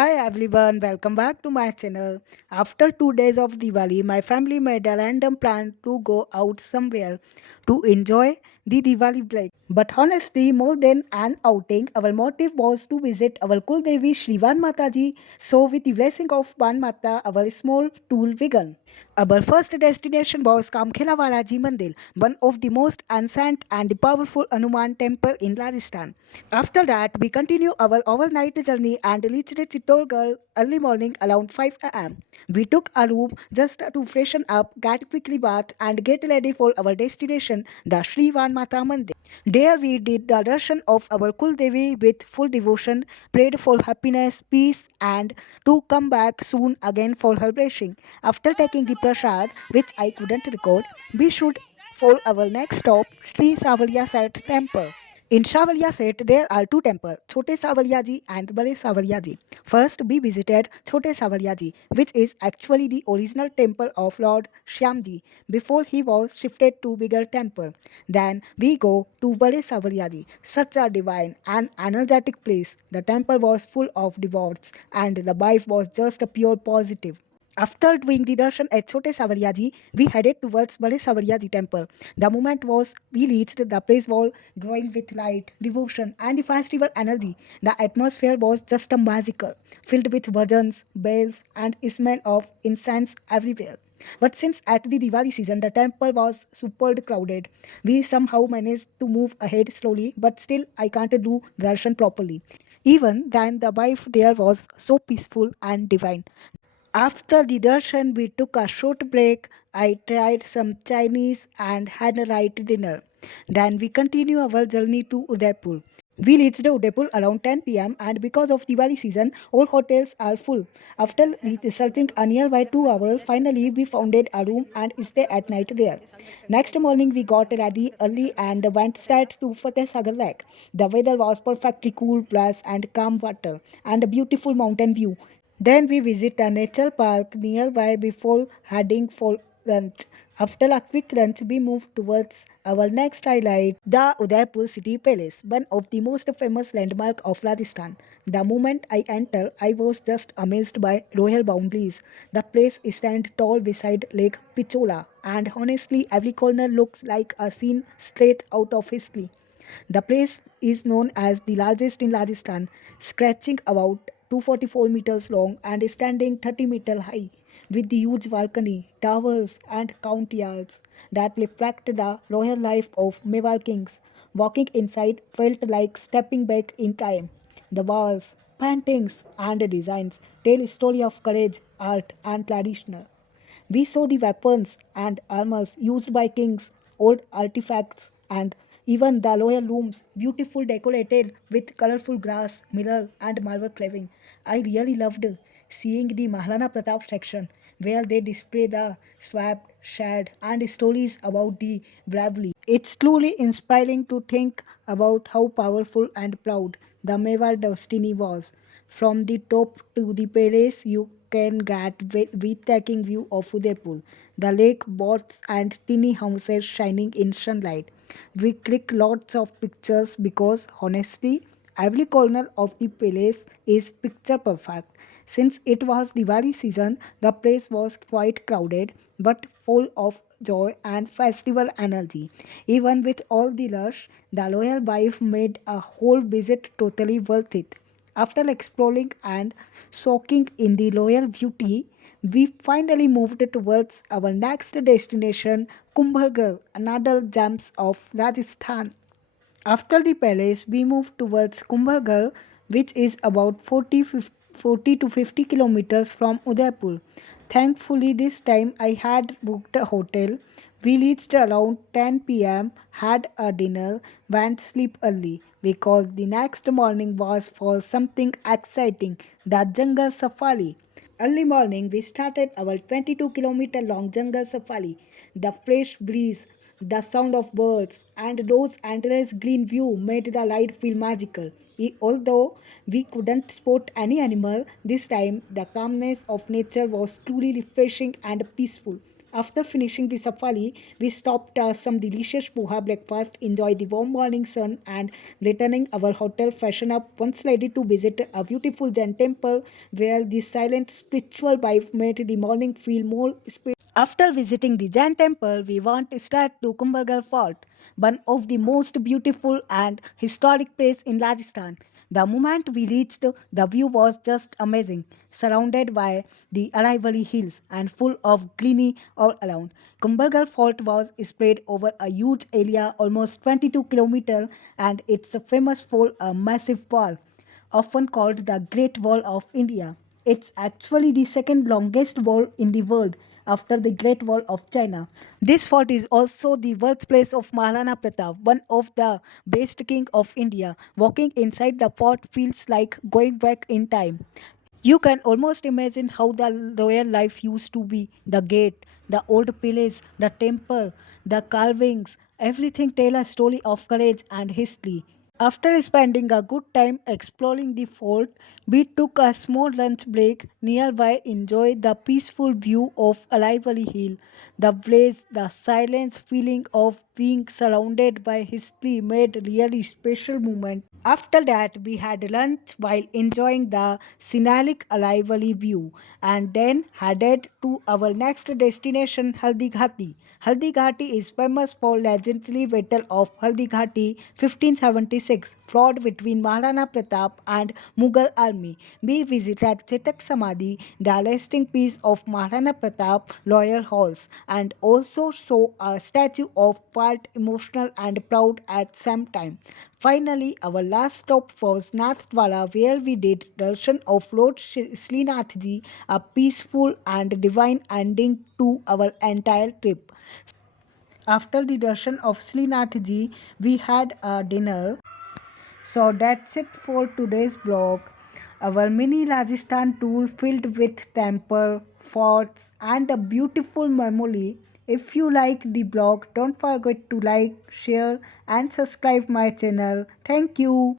Hi everyone, welcome back to my channel. After 2 days of Diwali, my family made a random plan to go out somewhere to enjoy the Diwali break. But honestly, more than an outing, our motive was to visit our Kuldevi Shrivan Mataji. So, with the blessing of Ban Mata, our small tool vegan. Our first destination was Kamkhelawala Mandir, one of the most ancient and powerful Hanuman temple in Rajasthan. After that, we continue our overnight journey and reached Chittorgarh early morning around 5 am. We took a room just to freshen up, get quickly bath, and get ready for our destination, the Sri Van Mata Mandir. There we did the darshan of our Kuldevi with full devotion, prayed for happiness, peace, and to come back soon again for her blessing. After taking the prasad, which I couldn't record, we should for our next stop, Sri Savaliya Sat Temple. In Savaliya Set, there are two temples, Chote Savaliya Ji and Bade Savaliya Ji. First, we visited Chote Savaliya Ji, which is actually the original temple of Lord Shyamji before he was shifted to bigger temple. Then we go to Bade Savaliya Ji, such a divine and energetic place. The temple was full of devotees and the vibe was just a pure positive. After doing the darshan at Chote Savaliyaji, we headed towards Bade Savaliyaji temple. The moment was we reached the place was glowing with light, devotion, and the festival energy. The atmosphere was just a magical, filled with bhajans, bells, and smell of incense everywhere. But since at the Diwali season the temple was super crowded, we somehow managed to move ahead slowly, but still I can't do darshan properly. Even then, the vibe there was so peaceful and divine. After the darshan, we took a short break. I tried some Chinese and had a light dinner. Then we continue our journey to Udaipur. We reached Udaipur around 10 p.m. and because of Diwali season, all hotels are full. After researching a nearby 2 hours, finally we found a room and stay at night there. Next morning we got ready early and went straight to Fateh Sagar Lake. The weather was perfectly cool, plus and calm water and a beautiful mountain view. Then we visit a nature park nearby before heading for lunch. After a quick lunch, we move towards our next highlight, the Udaipur City Palace, one of the most famous landmarks of Rajasthan. The moment I enter, I was just amazed by royal boundaries. The place stands tall beside Lake Pichola, and honestly, every corner looks like a scene straight out of history. The place is known as the largest in Rajasthan, stretching about 244 meters long and standing 30 meters high, with the huge balcony, towers, and courtyards that reflect the royal life of Mewar kings. Walking inside felt like stepping back in time. The walls, paintings, and designs tell a story of courage, art, and tradition. We saw the weapons and armors used by kings, old artifacts, and even the loyal rooms, beautiful decorated with colorful glass, mirror, and marble carving. I really loved seeing the Maharana Pratap section where they display the swapped, shared, and stories about the bravery. It's truly inspiring to think about how powerful and proud the Mewar destiny was. From the top to the palace, you can get breathtaking view of Udaipur, the lake, boats, and tiny houses shining in sunlight. We click lots of pictures because honestly, every corner of the palace is picture perfect. Since it was Diwali season, the place was quite crowded but full of joy and festival energy. Even with all the rush, the royal wife made a whole visit totally worth it. After exploring and soaking in the royal beauty, we finally moved towards our next destination, Kumbhalgarh, another gems of Rajasthan. After the palace, we moved towards Kumbhalgarh, which is about 40 to 50 kilometers from Udaipur. Thankfully, this time I had booked a hotel. We reached around 10 pm, had a dinner, went sleep early because the next morning was for something exciting, the jungle safari. Early morning, we started our 22-kilometer long jungle safari. The fresh breeze, the sound of birds, and those endless green view made the ride feel magical. Although we couldn't spot any animal, this time the calmness of nature was truly refreshing and peaceful. After finishing the safari, we stopped some delicious poha breakfast, enjoy the warm morning sun, and returning our hotel, freshen up once ready to visit a beautiful Jain temple where the silent spiritual vibe made the morning feel more spiritual. After visiting the Jain temple, we went straight to Kumbhalgarh fort, one of the most beautiful and historic places in Rajasthan. The moment we reached, the view was just amazing, surrounded by the Araivali hills and full of greenery all around. Kumbhalgarh fort was spread over a huge area, almost 22 kilometers, and it's famous for a massive wall often called the Great Wall of India. It's actually the second longest wall in the world after the Great Wall of China. This fort is also the birthplace of Maharana Pratap, one of the best king of India. Walking inside the fort feels like going back in time. You can almost imagine how the royal life used to be. The gate, the old palace, the temple, the carvings, everything tell a story of courage and history. After spending a good time exploring the fort, we took a small lunch break nearby, enjoyed the peaceful view of Alivali Hill. The place, the silence feeling of being surrounded by history made really special moment. After that, we had lunch while enjoying the scenic Alivali view and then headed to our next destination, Haldighati. Haldighati is famous for legendary battle of Haldighati 1576, fought between Maharana Pratap and Mughal army. We visited Chetak Samadhi, the resting place of Maharana Pratap royal halls, and also saw a statue of felt emotional and proud at same time. Finally, our last stop was Nathdwara, where we did darshan of Lord Srinathji, a peaceful and divine ending to our entire trip. After the darshan of Srinathji, we had a dinner. So that's it for today's blog. Our mini Rajasthan tour filled with temple, forts, and a beautiful memory. If you like the blog, don't forget to like, share, and subscribe my channel. Thank you.